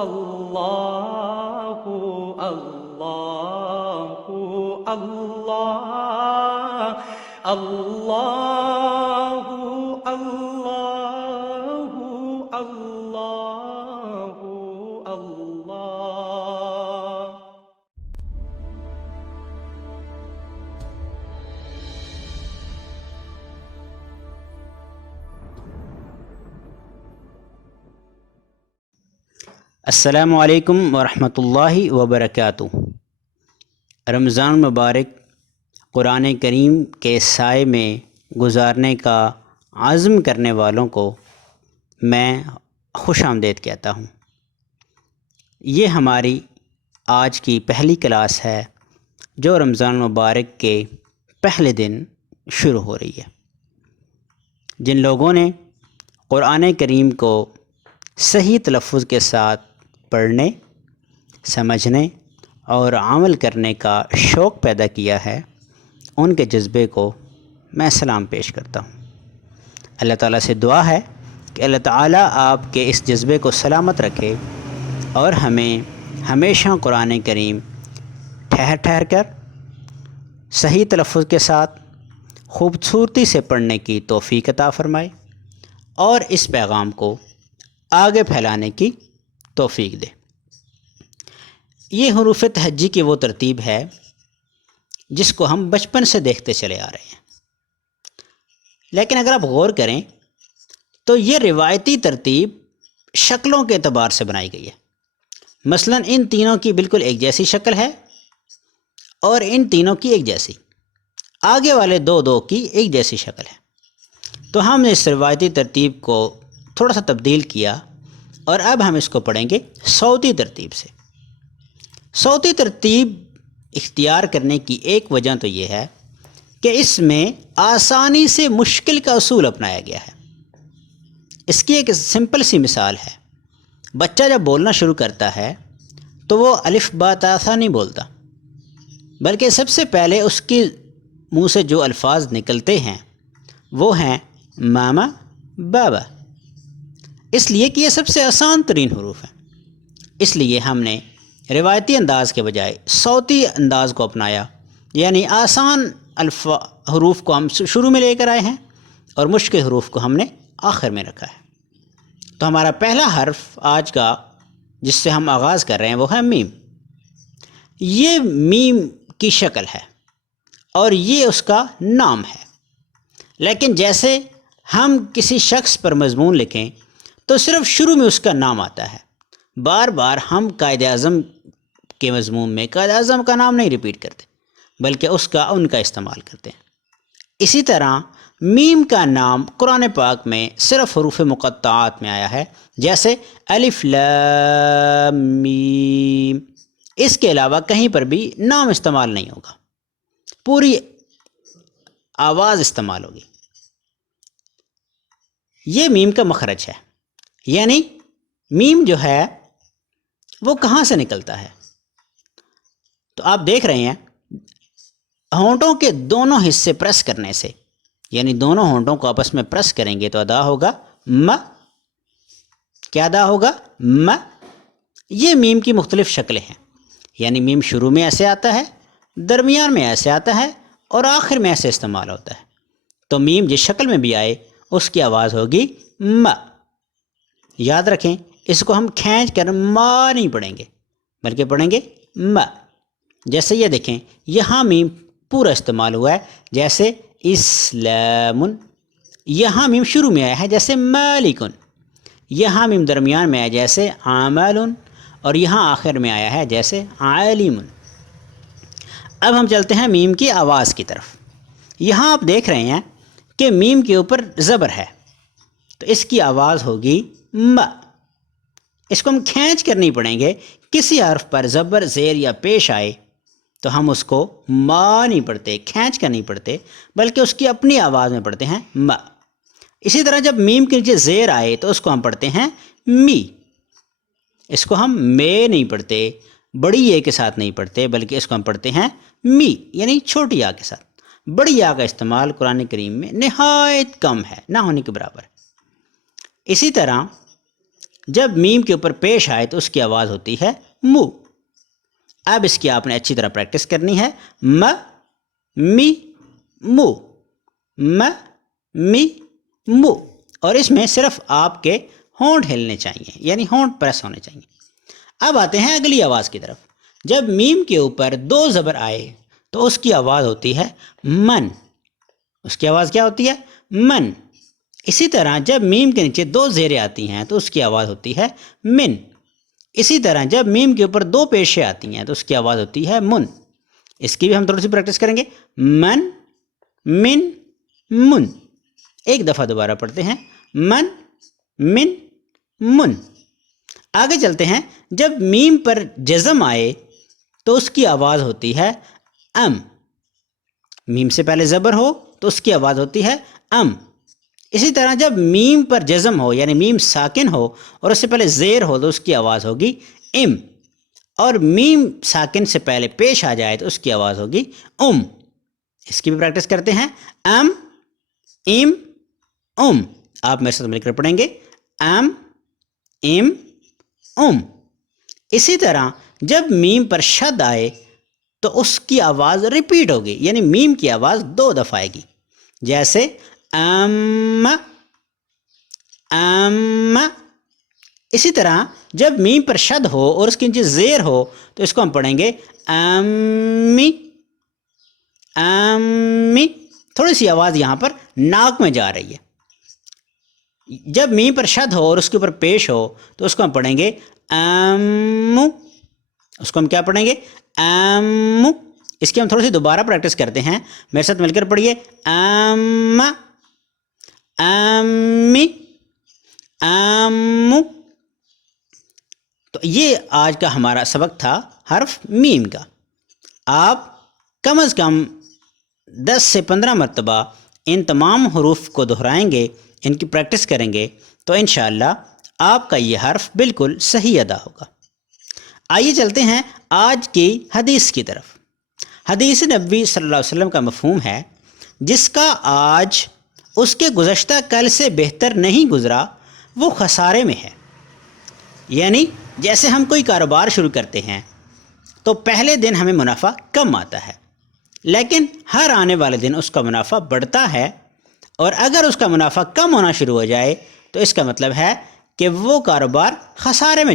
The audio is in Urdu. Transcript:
اللہ اللہ اللہ اللہ اللہ اللہ اللہ۔ السلام علیکم ورحمۃ اللہ وبرکاتہ۔ رمضان مبارک قرآن کریم کے سائے میں گزارنے کا عزم کرنے والوں کو میں خوش آمدید کہتا ہوں۔ یہ ہماری آج کی پہلی کلاس ہے جو رمضان مبارک کے پہلے دن شروع ہو رہی ہے۔ جن لوگوں نے قرآن کریم کو صحیح تلفظ کے ساتھ پڑھنے، سمجھنے اور عمل کرنے کا شوق پیدا کیا ہے، ان کے جذبے کو میں سلام پیش کرتا ہوں۔ اللہ تعالیٰ سے دعا ہے کہ اللہ تعالیٰ آپ کے اس جذبے کو سلامت رکھے اور ہمیں ہمیشہ قرآن کریم ٹھہر ٹھہر کر صحیح تلفظ کے ساتھ خوبصورتی سے پڑھنے کی توفیق عطا فرمائے اور اس پیغام کو آگے پھیلانے کی توفیق دے۔ یہ حروف تہجی کی وہ ترتیب ہے جس کو ہم بچپن سے دیکھتے چلے آ رہے ہیں، لیکن اگر آپ غور کریں تو یہ روایتی ترتیب شکلوں کے اعتبار سے بنائی گئی ہے۔ مثلا ان تینوں کی بالکل ایک جیسی شکل ہے اور ان تینوں کی ایک جیسی، آگے والے دو کی ایک جیسی شکل ہے۔ تو ہم نے اس روایتی ترتیب کو تھوڑا سا تبدیل کیا اور اب ہم اس کو پڑھیں گے صوتی ترتیب سے۔ صوتی ترتیب اختیار کرنے کی ایک وجہ تو یہ ہے کہ اس میں آسانی سے مشکل کا اصول اپنایا گیا ہے۔ اس کی ایک سمپل سی مثال ہے، بچہ جب بولنا شروع کرتا ہے تو وہ الف با تا ثا نہیں بولتا، بلکہ سب سے پہلے اس کے منہ سے جو الفاظ نکلتے ہیں وہ ہیں ماما، بابا، اس لیے کہ یہ سب سے آسان ترین حروف ہیں۔ اس لیے ہم نے روایتی انداز کے بجائے صوتی انداز کو اپنایا، یعنی آسان حروف کو ہم شروع میں لے کر آئے ہیں اور مشکل حروف کو ہم نے آخر میں رکھا ہے۔ تو ہمارا پہلا حرف آج کا جس سے ہم آغاز کر رہے ہیں وہ ہے میم۔ یہ میم کی شکل ہے اور یہ اس کا نام ہے، لیکن جیسے ہم کسی شخص پر مضمون لکھیں تو صرف شروع میں اس کا نام آتا ہے، بار بار ہم قائد اعظم کے مضمون میں قائد اعظم کا نام نہیں ریپیٹ کرتے بلکہ ان کا استعمال کرتے ہیں۔ اسی طرح میم کا نام قرآن پاک میں صرف حروف مقطعات میں آیا ہے، جیسے الف لام میم۔ اس کے علاوہ کہیں پر بھی نام استعمال نہیں ہوگا، پوری آواز استعمال ہوگی۔ یہ میم کا مخرج ہے، یعنی میم جو ہے وہ کہاں سے نکلتا ہے۔ تو آپ دیکھ رہے ہیں ہونٹوں کے دونوں حصے پریس کرنے سے، یعنی دونوں ہونٹوں کو آپس میں پریس کریں گے تو ادا ہوگا م۔ کیا ادا ہوگا؟ م۔ یہ میم کی مختلف شکلیں ہیں، یعنی میم شروع میں ایسے آتا ہے، درمیان میں ایسے آتا ہے اور آخر میں ایسے استعمال ہوتا ہے۔ تو میم جس شکل میں بھی آئے اس کی آواز ہوگی م۔ یاد رکھیں اس کو ہم کھینچ کر ما نہیں پڑھیں گے بلکہ پڑھیں گے م۔ جیسے یہ دیکھیں یہاں میم پورا استعمال ہوا ہے، جیسے اسلام۔ یہاں میم شروع میں آیا ہے جیسے مالکن، یہاں میم درمیان میں آیا جیسے عامل، اور یہاں آخر میں آیا ہے جیسے عالم۔ اب ہم چلتے ہیں میم کی آواز کی طرف۔ یہاں آپ دیکھ رہے ہیں کہ میم کے اوپر زبر ہے تو اس کی آواز ہوگی م۔ اس کو ہم کھینچ کر نہیں پڑھیں گے، کسی حرف پر زبر زیر یا پیش آئے تو ہم اس کو ما نہیں پڑھتے، کھینچ کر نہیں پڑھتے بلکہ اس کی اپنی آواز میں پڑھتے ہیں م۔ اسی طرح جب میم کے نیچے زیر آئے تو اس کو ہم پڑھتے ہیں می۔ اس کو ہم میں نہیں پڑھتے، بڑی اے کے ساتھ نہیں پڑھتے بلکہ اس کو ہم پڑھتے ہیں می، یعنی چھوٹی آ کے ساتھ۔ بڑی آ کا استعمال قرآن کریم میں نہایت کم ہے، نہ ہونے کے برابر ہے۔ اسی طرح جب میم کے اوپر پیش آئے تو اس کی آواز ہوتی ہے مو۔ اب اس کی آپ نے اچھی طرح پریکٹس کرنی ہے۔ م می مو، م می مو، اور اس میں صرف آپ کے ہونٹ ہلنے چاہیے، یعنی ہونٹ پریس ہونے چاہیے۔ اب آتے ہیں اگلی آواز کی طرف۔ جب میم کے اوپر 2 زبر آئے تو اس کی آواز ہوتی ہے من۔ اس کی آواز کیا ہوتی ہے؟ من۔ اسی طرح جب میم کے نیچے 2 زیریں آتی ہیں تو اس کی آواز ہوتی ہے من۔ اسی طرح جب میم کے اوپر 2 پیشیں آتی ہیں تو اس کی آواز ہوتی ہے من۔ اس کی بھی ہم تھوڑی سی پریکٹس کریں گے۔ من، من، من۔ ایک دفعہ دوبارہ پڑھتے ہیں۔ من، من، من۔ آگے چلتے ہیں۔ جب میم پر جزم آئے تو اس کی آواز ہوتی ہے ام۔ میم سے پہلے زبر ہو تو اس کی آواز ہوتی ہے ام۔ اسی طرح جب میم پر جزم ہو یعنی میم ساکن ہو اور اس سے پہلے زیر ہو تو اس کی آواز ہوگی ام، اور میم ساکن سے پہلے پیش آ جائے تو اس کی آواز ہوگی ام۔ اس کی بھی پریکٹس کرتے ہیں۔ ام، ام، ام۔ آپ میرے ساتھ مل کر پڑھیں گے۔ ام، ام، ام۔ اسی طرح جب میم پر شد آئے تو اس کی آواز ریپیٹ ہوگی، یعنی میم کی آواز 2 دفعہ آئے گی، جیسے ام، ام۔ اسی طرح جب میم پر شد ہو اور اس کے نیچے زیر ہو تو اس کو ہم پڑھیں گے امی، امی۔ تھوڑی سی آواز یہاں پر ناک میں جا رہی ہے۔ جب میم پر شد ہو اور اس کے اوپر پیش ہو تو اس کو ہم پڑھیں گے امو۔ اس کو ہم کیا پڑھیں گے؟ امو۔ اس کی ہم تھوڑی سی دوبارہ پریکٹس کرتے ہیں، میرے ساتھ مل کر پڑھیے۔ ام، امی، امو۔ تو یہ آج کا ہمارا سبق تھا حرف میم کا۔ آپ کم از کم 10 سے 15 مرتبہ ان تمام حروف کو دہرائیں گے، ان کی پریکٹس کریں گے تو انشاءاللہ آپ کا یہ حرف بالکل صحیح ادا ہوگا۔ آئیے چلتے ہیں آج کی حدیث کی طرف۔ حدیث نبوی صلی اللہ علیہ وسلم کا مفہوم ہے جس کا آج اس کے گزشتہ کل سے بہتر نہیں گزرا وہ خسارے میں ہے۔ یعنی جیسے ہم کوئی کاروبار شروع کرتے ہیں تو پہلے دن ہمیں منافع کم آتا ہے، لیکن ہر آنے والے دن اس کا منافع بڑھتا ہے، اور اگر اس کا منافع کم ہونا شروع ہو جائے تو اس کا مطلب ہے کہ وہ کاروبار خسارے میں